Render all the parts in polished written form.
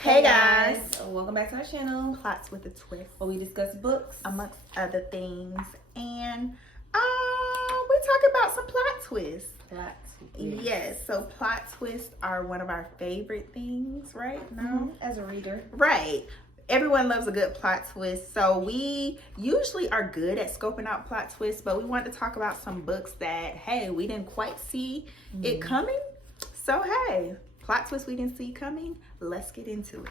Hey guys, welcome back to our channel, Plots with a Twist, where we discuss books. amongst other things, and we talk about some plot twists. Yes, so plot twists are one of our favorite things, right? No, As a reader, right. Everyone loves a good plot twist, so we usually are good at scoping out plot twists, but we want to talk about some books that, hey, we didn't quite see it coming. So hey, plot twist we didn't see coming. Let's get into it.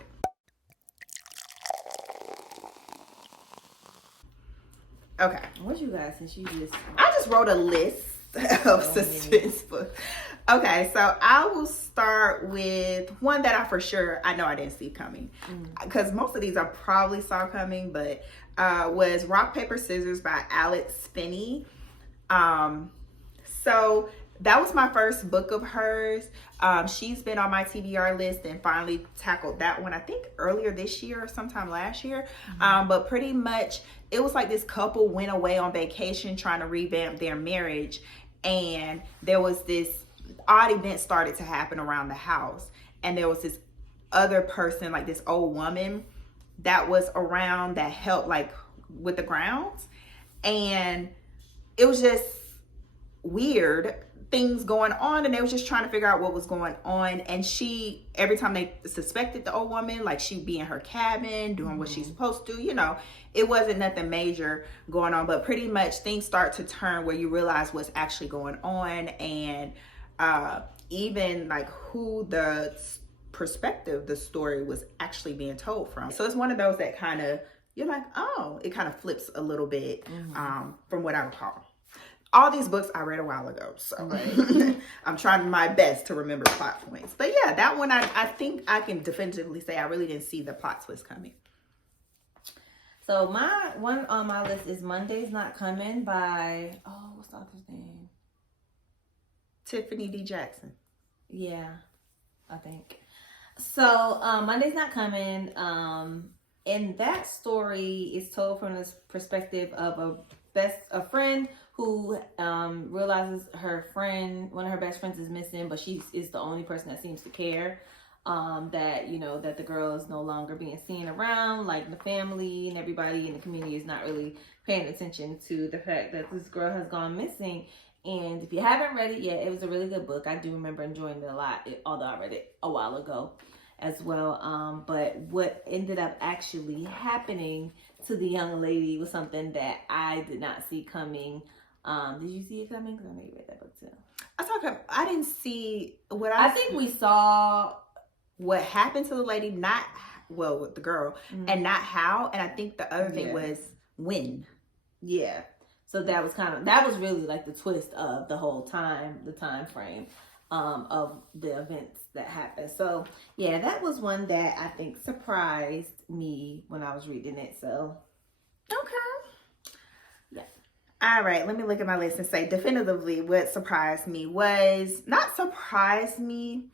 Okay. what you guys? Since you just I just wrote a list of suspense books. Okay, so I will start with one that I know I didn't see coming, because most of these I probably saw coming, but was Rock Paper Scissors by Alex Spinney. So that was my first book of hers. She's been on my TBR list and finally tackled that one, I think earlier this year or sometime last year. But pretty much it was like this couple went away on vacation trying to revamp their marriage, and there was this odd event started to happen around the house, and there was this other person, like this old woman that was around that helped like with the grounds, and it was just weird things going on, and they was just trying to figure out what was going on. And she, every time they suspected the old woman, like she'd be in her cabin doing what she's supposed to, it wasn't nothing major going on, but pretty much things start to turn where you realize what's actually going on, and even like who the perspective the story was actually being told from. So it's one of those that kind of, you're like, oh, it kind of flips a little bit from what I recall. All these books I read a while ago, so I'm trying my best to remember plot points. But yeah, that one I think I can definitively say I really didn't see the plot twist coming. So my one on my list is Monday's Not Coming by what's the author's name? Tiffany D. Jackson. Yeah, I think. So Monday's Not Coming. And that story is told from this perspective of a friend who realizes one of her best friends is missing, but she is the only person that seems to care. That the girl is no longer being seen around, like the family and everybody in the community is not really paying attention to the fact that this girl has gone missing. And if you haven't read it yet, it was a really good book. I do remember enjoying it a lot, although I read it a while ago as well. But what ended up actually happening to the young lady was something that I did not see coming. Did you see it coming? Because I know you read that book too. I didn't see what I think we saw what happened to the lady, with the girl, and not how. And I think the other thing was when. Yeah. So that was really like the twist of the whole time, the time frame of the events that happened. So yeah, that was one that I think surprised me when I was reading it. So okay. Yeah. All right, let me look at my list and say definitively what surprised me was not surprised me.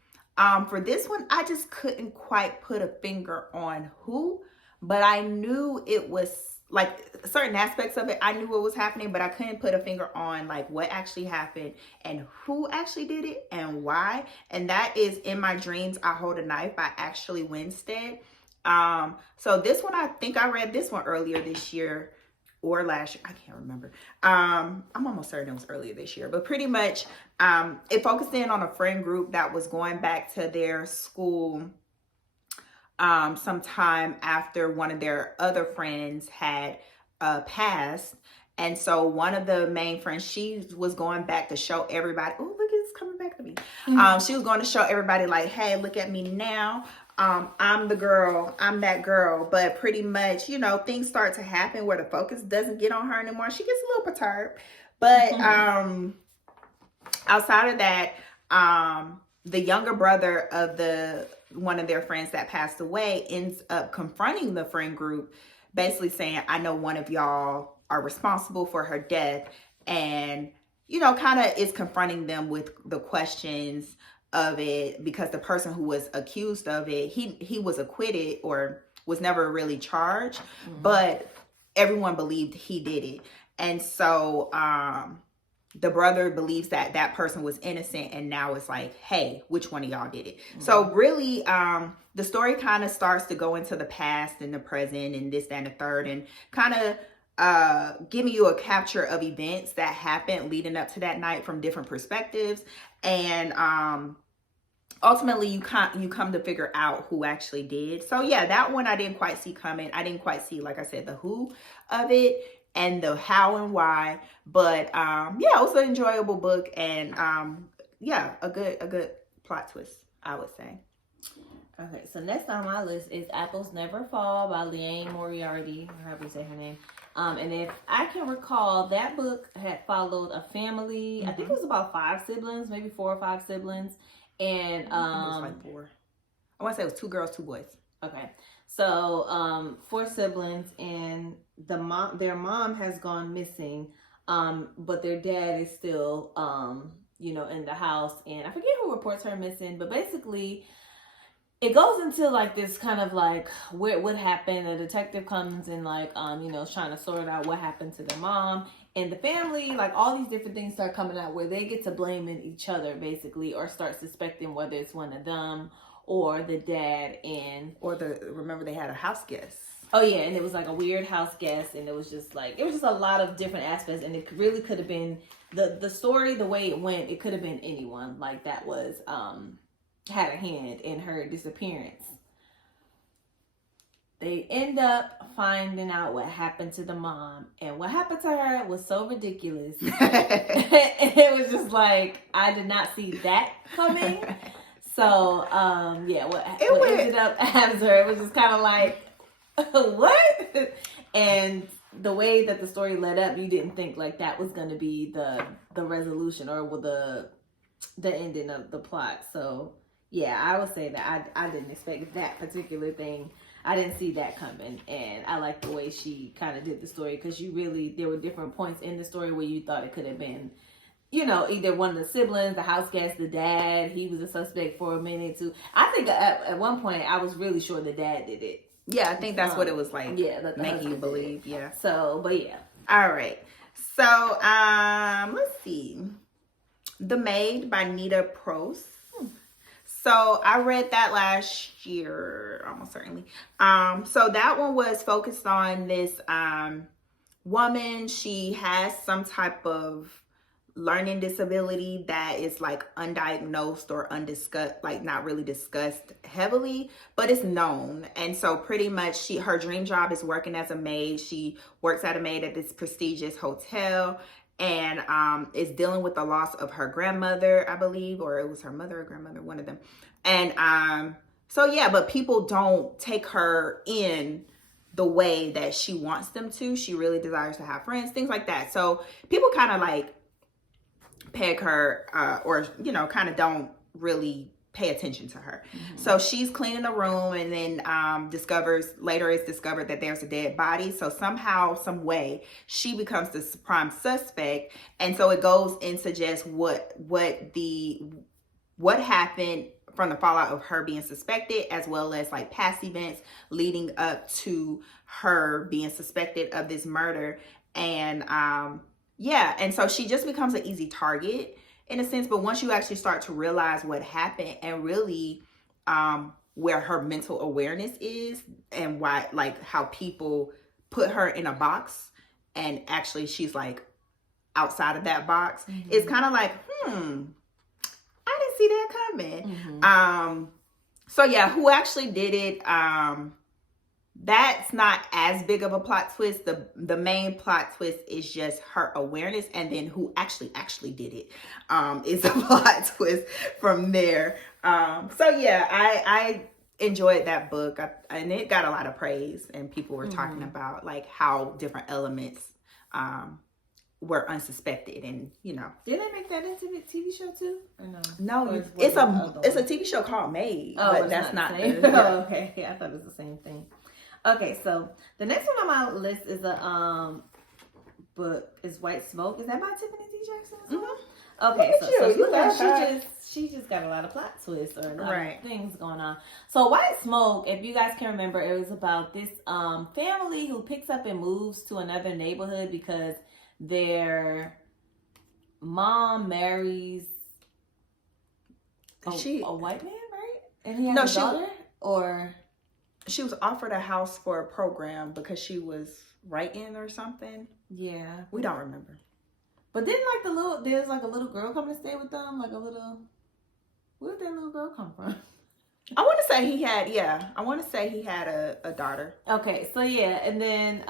For this one, I just couldn't quite put a finger on who, but I knew it was like certain aspects of it. I knew what was happening, but I couldn't put a finger on like what actually happened and who actually did it and why. And that is In My Dreams, I Hold a Knife by Ashley Winstead. So this one, I think I read this one earlier this year or last year. I can't remember. I'm almost certain it was earlier this year, but pretty much it focused in on a friend group that was going back to their school sometime after one of their other friends had passed. And so one of the main friends, she was going back to show everybody, oh, look, it's coming back to me. She was going to show everybody like, hey, look at me now. I'm the girl, I'm that girl. But pretty much, things start to happen where the focus doesn't get on her anymore. She gets a little perturbed. But outside of that, the younger brother of one of their friends that passed away ends up confronting the friend group, basically saying, I know one of y'all are responsible for her death. And, kind of is confronting them with the questions of it, because the person who was accused of it, he was acquitted or was never really charged, but everyone believed he did it. And so the brother believes that that person was innocent, and now it's like, hey, which one of y'all did it? So really, the story kind of starts to go into the past and the present and this, that, and the third, and kind of giving you a capture of events that happened leading up to that night from different perspectives. And ultimately you come to figure out who actually did. So yeah, that one I didn't quite see coming. I didn't quite see, like I said, the who of it and the how and why. But yeah, it was an enjoyable book, and yeah, a good plot twist, I would say. Okay, so next on my list is Apples Never Fall by Liane Moriarty, or however you say her name. And if I can recall, that book had followed a family. I think it was about 5 siblings, maybe 4 or 5 siblings. And I think it was like 4. I want to say it was 2 girls, 2 boys. Okay. So 4 siblings, and their mom has gone missing, but their dad is still in the house, and I forget who reports her missing, but basically it goes into like this kind of like what happened. A detective comes and like is trying to sort out what happened to their mom, and the family, like all these different things start coming out where they get to blaming each other basically, or start suspecting whether it's one of them or the dad, remember they had a house guest. Oh yeah, and it was like a weird house guest, and it was just a lot of different aspects, and it really could have been the story, the way it went, it could have been anyone like that was had a hand in her disappearance. They end up finding out what happened to the mom, and what happened to her was so ridiculous. It was just like, I did not see that coming. So, what ended up after it was just kind of like, what? And the way that the story led up, you didn't think like that was going to be the resolution or the ending of the plot. So, yeah, I would say that I didn't expect that particular thing. I didn't see that coming, and I like the way she kind of did the story, because there were different points in the story where you thought it could have been, either one of the siblings, the house guest, the dad. He was a suspect for a minute too. I think at one point I was really sure the dad did it. Yeah, I think that's what it was like. Yeah, that making you believe. Yeah. So, but yeah. All right. So, let's see. The Maid by Nita Prost. So I read that last year, almost certainly. So that one was focused on this woman. She has some type of learning disability that is like undiagnosed or undiscussed, like not really discussed heavily, but it's known. And so pretty much her dream job is working as a maid. She works at a maid at this prestigious hotel, and is dealing with the loss of her grandmother, I believe, or it was her mother or grandmother, one of them. And so yeah, but people don't take her in the way that she wants them to. She really desires to have friends, things like that. So people kind of like peg her or kind of don't really pay attention to her. So she's cleaning the room, and then later it's discovered that there's a dead body. So somehow, some way, she becomes the prime suspect. And so it goes into just what happened from the fallout of her being suspected, as well as like past events leading up to her being suspected of this murder. And and so she just becomes an easy target in a sense. But once you actually start to realize what happened, and really where her mental awareness is, and why, like how people put her in a box, and actually she's like outside of that box, it's kind of like, I didn't see that coming. So yeah, who actually did it? That's not as big of a plot twist. The main plot twist is just her awareness, and then who actually did it is a plot twist from there. So yeah, I enjoyed that book, and it got a lot of praise, and people were talking about like how different elements were unsuspected, and did they make that into a TV show too, or no? No, it's a TV show called Maid, but that's not the same. Oh, okay. Yeah, I thought it was the same thing. Okay, so the next one on my list is a book, is White Smoke. Is that by Tiffany D. Jackson as well? Okay, so she just got a lot of plot twists or a lot of things going on. So White Smoke, if you guys can remember, it was about this family who picks up and moves to another neighborhood because their mom marries a white man, right? And he has a daughter? Or she was offered a house for a program because she was writing or something. Yeah. We don't remember. But then there's like a little girl coming to stay with them, like a little, where did that little girl come from? I want to say he had a daughter. Okay, so yeah, and then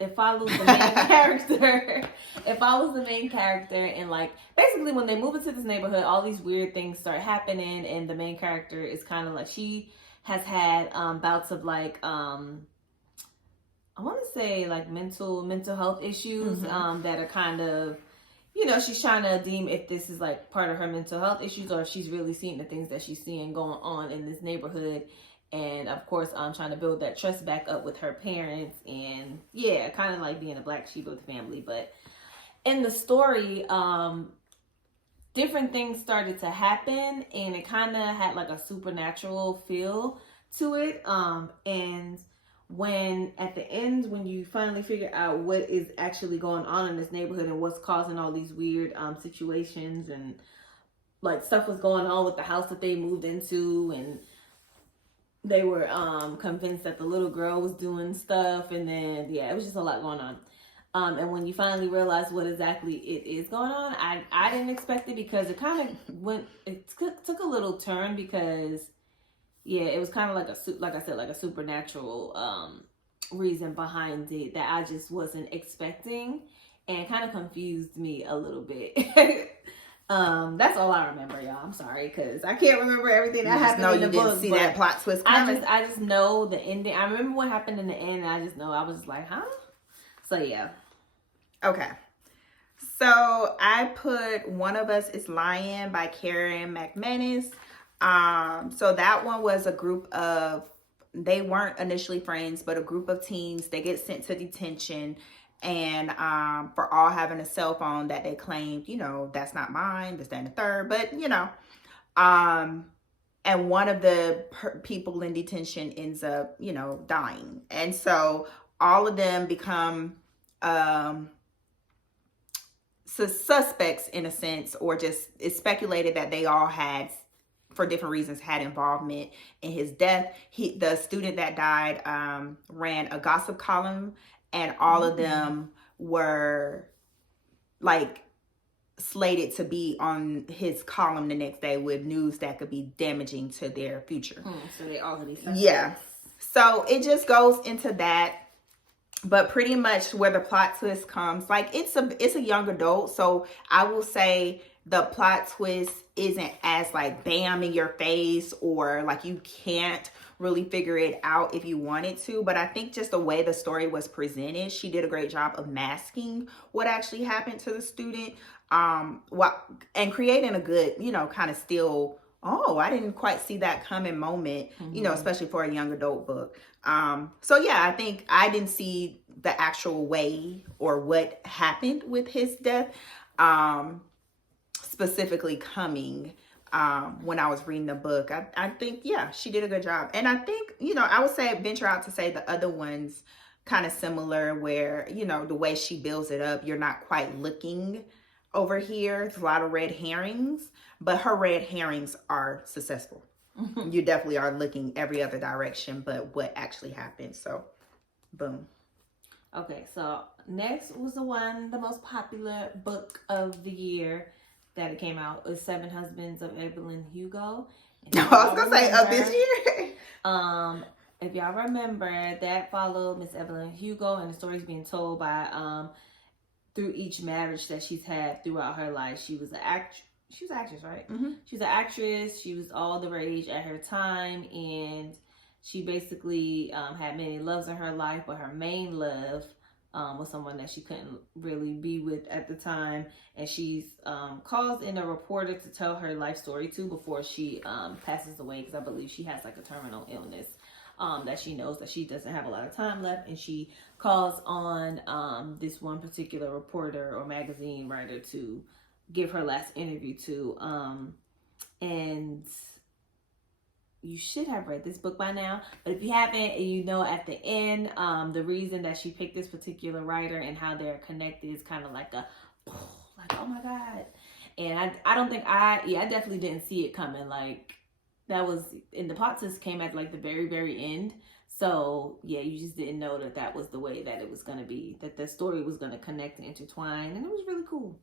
it follows the main character. It follows the main character, and like basically when they move into this neighborhood, all these weird things start happening, and the main character is kind of like, she has had bouts of like I want to say like mental health issues that are kind of, you know, she's trying to deem if this is like part of her mental health issues or if she's really seeing the things that she's seeing going on in this neighborhood. And of course, I'm trying to build that trust back up with her parents, and yeah, kind of like being a black sheep of the family. But in the story, different things started to happen, and it kind of had like a supernatural feel to it. And when at the end, when you finally figure out what is actually going on in this neighborhood and what's causing all these weird situations, and like stuff was going on with the house that they moved into, and they were convinced that the little girl was doing stuff, and then yeah, it was just a lot going on. And when you finally realize what exactly it is going on, I didn't expect it, because it kind of took a little turn, because yeah, it was kind of like I said, like a supernatural reason behind it that I just wasn't expecting, and kind of confused me a little bit. That's all I remember, y'all. I'm sorry, because I can't remember everything that happened in the book. You didn't see that plot twist coming. I just know the ending. I remember what happened in the end, and I just know I was just like, huh? So yeah. Okay. So I put One of Us is Lying by Karen McManus. So that one was a group of, they weren't initially friends, but a group of teens. They get sent to detention, and for all having a cell phone that they claimed, you know, that's not mine, this, that, and the third. But you know, and one of the people in detention ends up, you know, dying, and so all of them become suspects in a sense, or just it's speculated that they all had, for different reasons, had involvement in his death. The student that died ran a gossip column, and all of them were like slated to be on his column the next day with news that could be damaging to their future. So they already suspects. Yeah. So it just goes into that. But pretty much where the plot twist comes, like it's a young adult, so I will say the plot twist isn't as like bam in your face, or like you can't really figure it out if you wanted to. But I think just the way the story was presented, she did a great job of masking what actually happened to the student, and creating a good, you know, kind of still, oh, I didn't quite see that coming moment, you know, especially for a young adult book. So yeah, I think I didn't see the actual way or what happened with his death, specifically coming, when I was reading the book. I think, yeah, she did a good job. And I think, you know, I would say, venture out to say the other ones kind of similar, where, you know, the way she builds it up, you're not quite looking over here. There's a lot of red herrings, but her red herrings are successful. You definitely are looking every other direction but what actually happened. So boom. Okay, so next was the most popular book of the year that it came out. It was 7 Husbands of Evelyn Hugo. I was gonna say of this year. If y'all remember, that followed Miss Evelyn Hugo, and the story's being told by through each marriage that she's had throughout her life. She was an actress, right? Mm-hmm. She was an actress. She was all the rage at her time, and she basically had many loves in her life, but her main love was someone that she couldn't really be with at the time. And she's calls in a reporter to tell her life story too before she passes away, because I believe she has like a terminal illness that she knows that she doesn't have a lot of time left. And she calls on this one particular reporter or magazine writer to give her last interview to. And you should have read this book by now, but if you haven't, and you know at the end, the reason that she picked this particular writer and how they're connected is kind of like a oh my God. And I don't think I definitely didn't see it coming. Like, that was, and the plot twist came at like the very, very end. So yeah, you just didn't know that was the way that it was going to be, that the story was going to connect and intertwine. And it was really cool.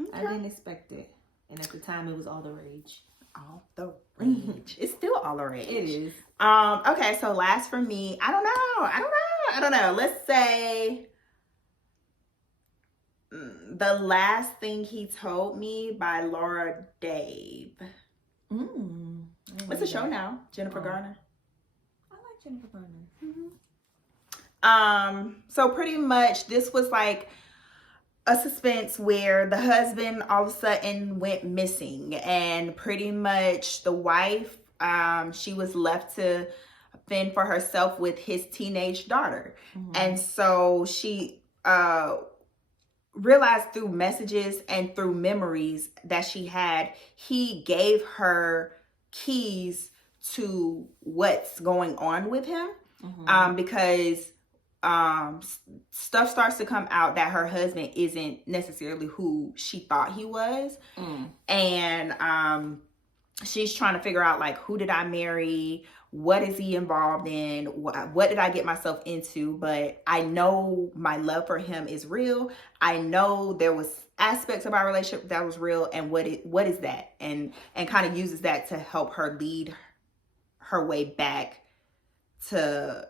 Okay. I didn't expect it. And at the time, it was all the rage. All the rage. It's still all the rage. It is. Okay, so last for me, I don't know. Let's say The Last Thing He Told Me by Laura Dave. It's a show now. Jennifer Garner. I like Jennifer Garner. So pretty much this was like a suspense where the husband all of a sudden went missing, and pretty much the wife, she was left to fend for herself with his teenage daughter. And so she realized through messages and through memories that she had, he gave her keys to what's going on with him. Because stuff starts to come out that her husband isn't necessarily who she thought he was. And she's trying to figure out, like, who did I marry? What is he involved in? What did I get myself into? But I know my love for him is real. I know there was aspects of our relationship that was real. And what is that? And kind of uses that to help her lead her way back to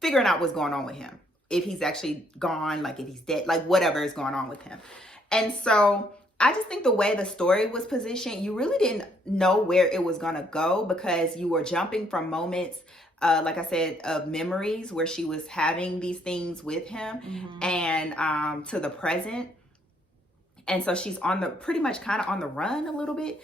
figuring out what's going on with him. If he's actually gone, like if he's dead, like whatever is going on with him. And so I just think the way the story was positioned, you really didn't know where it was going to go, because you were jumping from moments, like I said, of memories where she was having these things with him, and to the present. And so she's pretty much kind of on the run a little bit.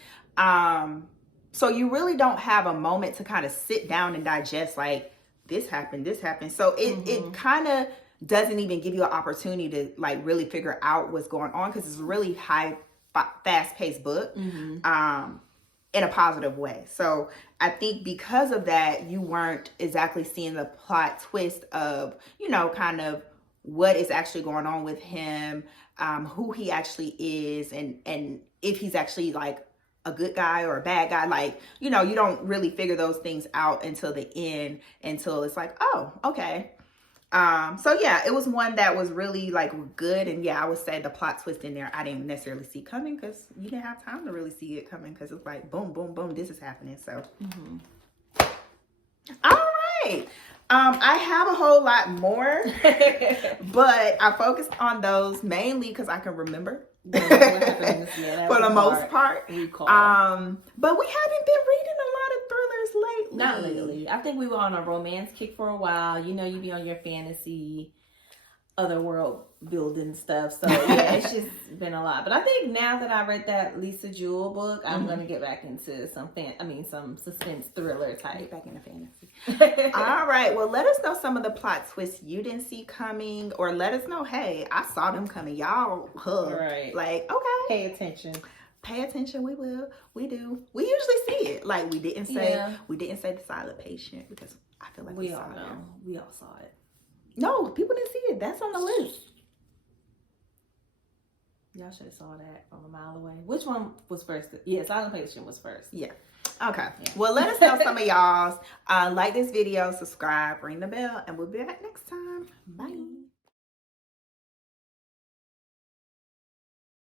So you really don't have a moment to kind of sit down and digest, like, this happened. So it kind of doesn't even give you an opportunity to like really figure out what's going on, because it's a really fast-paced book, in a positive way. So I think because of that, you weren't exactly seeing the plot twist of, kind of what is actually going on with him, who he actually is, and if he's actually like a good guy or a bad guy. Like, you don't really figure those things out until the end, until it's like, oh, okay. So yeah, it was one that was really like good. And yeah, I would say the plot twist in there, I didn't necessarily see coming, because you didn't have time to really see it coming, because it's like, boom, boom, boom, this is happening. So, all right. I have a whole lot more, but I focused on those mainly because I can remember. For the most part. But we haven't been reading a lot of thrillers lately. Not lately. I think we were on a romance kick for a while. You be on your fantasy, other world building stuff. So yeah, it's just been a lot. But I think now that I read that Lisa Jewell book, I'm gonna get back into some suspense thriller type. Get back into fantasy. All right. Well, let us know some of the plot twists you didn't see coming, or let us know, hey, I saw them coming. Y'all, right? Like, okay, pay attention. Pay attention. We will. We do. We usually see it. Like, we didn't say the silent patient, because I feel like we all know. We all saw it. No, people didn't see it. That's on the list. Y'all should have saw that from a mile away. Which one was first? Yeah, silent patient was first. Yeah. Okay. Yeah. Well, let us know some of y'all's. Like this video, subscribe, ring the bell, and we'll be back next time. Bye.